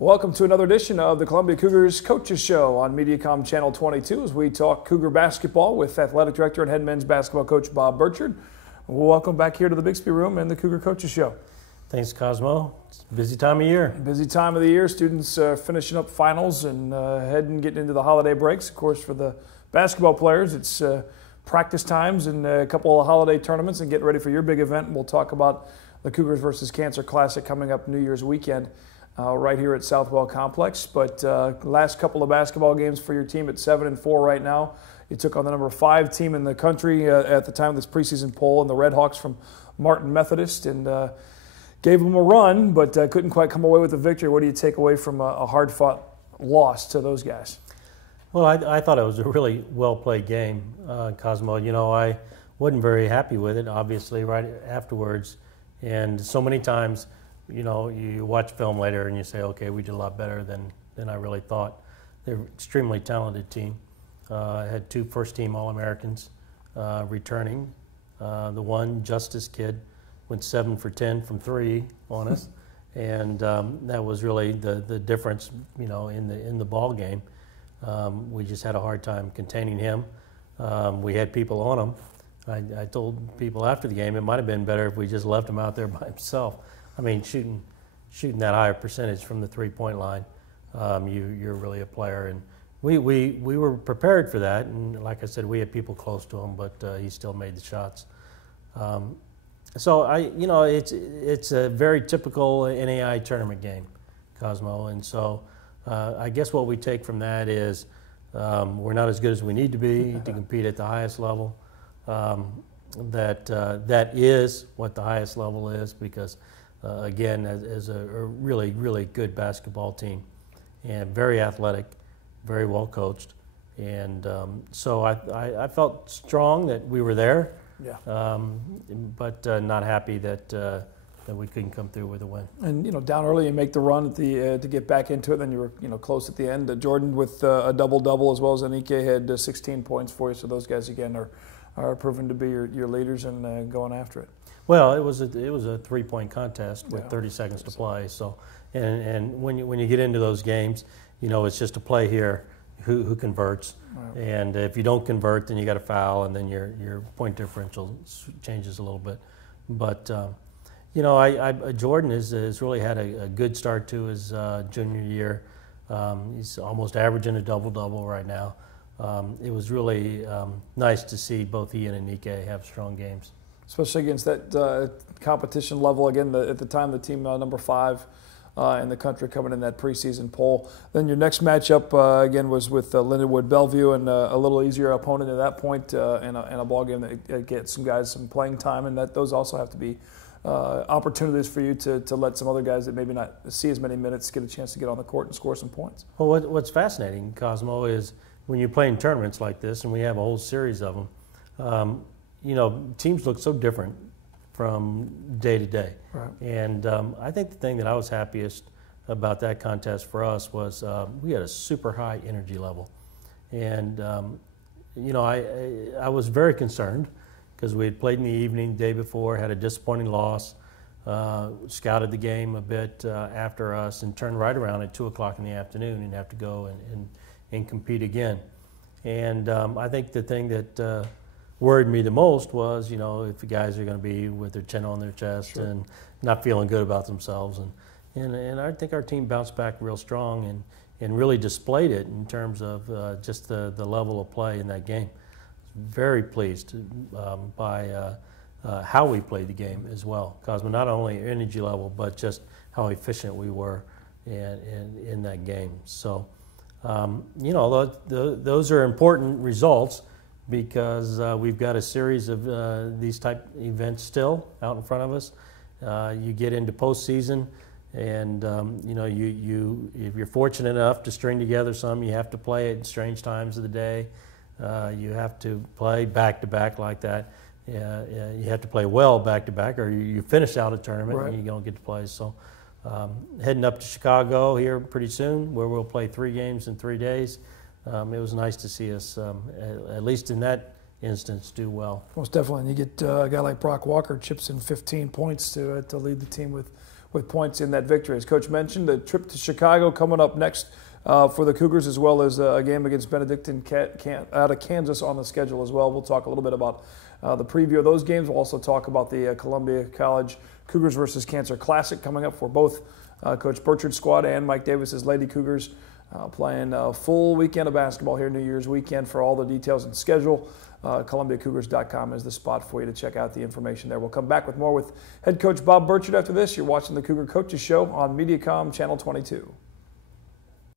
Welcome to another edition of the Columbia Cougars Coaches Show on Mediacom Channel 22 as we talk Cougar basketball with Athletic Director and Head Men's Basketball Coach Bob Burchard. Welcome back here to the Bixby Room and the Cougar Coaches Show. Thanks, Cosmo. It's a busy time of year. Busy time of the year. Students finishing up finals and getting into the holiday breaks. Of course, for the basketball players, it's practice times and a couple of holiday tournaments and getting ready for your big event. We'll talk about the Cougars versus Cancer Classic coming up New Year's weekend. Right here at Southwell Complex. But last couple of basketball games for your team at 7-4 right now. You took on the number 5 team in the country at the time of this preseason poll, and the Red Hawks from Martin Methodist, and gave them a run, but couldn't quite come away with the victory. What do you take away from a hard-fought loss to those guys? Well, I thought it was a really well-played game, Cosmo. You know, I wasn't very happy with it, obviously, right afterwards. And so many times, you know, you watch film later and you say, okay, we did a lot better than I really thought. They're an extremely talented team. I had 2 first-team All-Americans returning. The one, Justice Kid, went 7 for 10 from 3 on us, and that was really the difference, you know, in the ball game. We just had a hard time containing him. We had people on him. I told people after the game it might have been better if we just left him out there by himself. I mean, shooting that higher percentage from the three-point line, you're really a player, and we were prepared for that. And like I said, we had people close to him, but he still made the shots. So it's a very typical NAI tournament game, Cosmo, and so I guess what we take from that is we're not as good as we need to be to compete at the highest level. That is what the highest level is because. Again, as a really, really good basketball team, and very athletic, very well coached, and so I felt strong that we were there, but not happy that we couldn't come through with a win. And you know, down early, you make the run at the to get back into it. Then you were close at the end. Jordan with a double-double as well as Anike had 16 points for you. So those guys again are proven to be your leaders and going after it. Well, it was a 3-point contest with 30 seconds to play. So, and when you get into those games, you know it's just a play here, who converts, right. And if you don't convert, then you got a foul, and then your point differential changes a little bit. But you know, Jordan has really had a good start to his junior year. He's almost averaging a double-double right now. It was really nice to see both he and Anike have strong games. Especially against that competition level. Again, at the time, the team number 5 in the country coming in that preseason poll. Then your next matchup, again, was with Lindenwood Bellevue, and a little easier opponent at that point in a ball game that gets some guys some playing time, and those also have to be opportunities for you to let some other guys that maybe not see as many minutes get a chance to get on the court and score some points. Well, what's fascinating, Cosmo, is when you're playing tournaments like this, and we have a whole series of them, you know, teams look so different from day to day. Right. And I think the thing that I was happiest about that contest for us was we had a super high energy level. And, you know, I was very concerned because we had played in the evening the day before, had a disappointing loss, scouted the game a bit after us, and turned right around at 2 o'clock in the afternoon and have to go and compete again. And I think the thing that worried me the most was, you know, if the guys are going to be with their chin on their chest Sure. and not feeling good about themselves. And I think our team bounced back real strong and really displayed it in terms of just the level of play in that game. Very pleased by how we played the game as well, Cosmo, not only energy level, but just how efficient we were in that game. So, you know, those are important results, because we've got a series of these type events still out in front of us. You get into postseason, and you know, if you're fortunate enough to string together some, you have to play at strange times of the day. You have to play back-to-back like that. You have to play well back-to-back, or you finish out a tournament right. and you don't get to play. So heading up to Chicago here pretty soon, where we'll play 3 games in 3 days. It was nice to see us, at least in that instance, do well. Most definitely. And you get a guy like Brock Walker chips in 15 points to lead the team with with points in that victory. As Coach mentioned, the trip to Chicago coming up next for the Cougars, as well as a game against Benedictine out of Kansas on the schedule as well. We'll talk a little bit about the preview of those games. We'll also talk about the Columbia College Cougars versus Cancer Classic coming up for both Coach Burchard's squad and Mike Davis's Lady Cougars, playing a full weekend of basketball here New Year's weekend. For all the details and schedule, ColumbiaCougars.com is the spot for you to check out the information there. We'll come back with more with head coach Bob Burchard after this. You're watching the Cougar Coaches Show on Mediacom Channel 22.